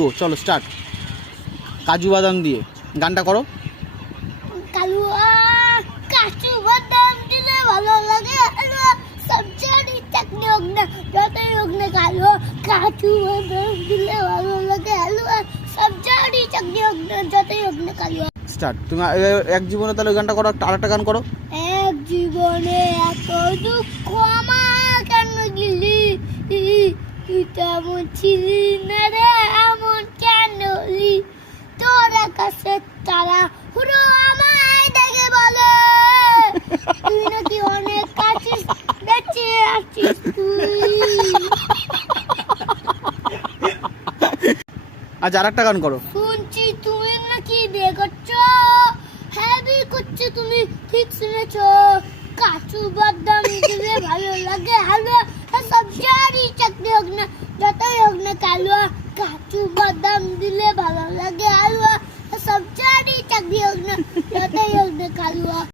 গো, চলো স্টার্ট। কাজু বাদাম দিয়ে গানটা করো। কালুয়া কাজু বাদাম দিলে ভালো লাগে, হালুয়া সবজি চাটনি হোক না যতই হোক না কালুয়া, কাজু বাদাম দিলে ভালো লাগে, হালুয়া সবজি চাটনি হোক না যতই হোক না কালুয়া। স্টার্ট। তুমি এক জীবনে তাহলে ওই গানটা করো, আরেকটা গান করো। এক জীবনে এত দুঃখ আমার কেন দিলি, তুই তেমন ছিলি না রে, এমন কেন হলি, তোর কাছে তারা হুড়ো আমায় দেখে বলে, তুই নাকি অনেক কাছিস বেঁচে আছিস তুই। আচ্ছা আরেকটা গান করো। শুনছি তুমি নাকি বিয়ে করছো, হ্যাঁ বিয়ে করছো তুমি, ঠিক শুনেছো, কাজু বাদাম দিলে ভালো লাগে, হালুয়া সবজি চাটনি হোক না যতই হোক না কালুয়া, কাজু বাদাম দিলে ভালো লাগে, হালুয়া সবজি চাটনি হোক না যতই হোক না কালুয়া।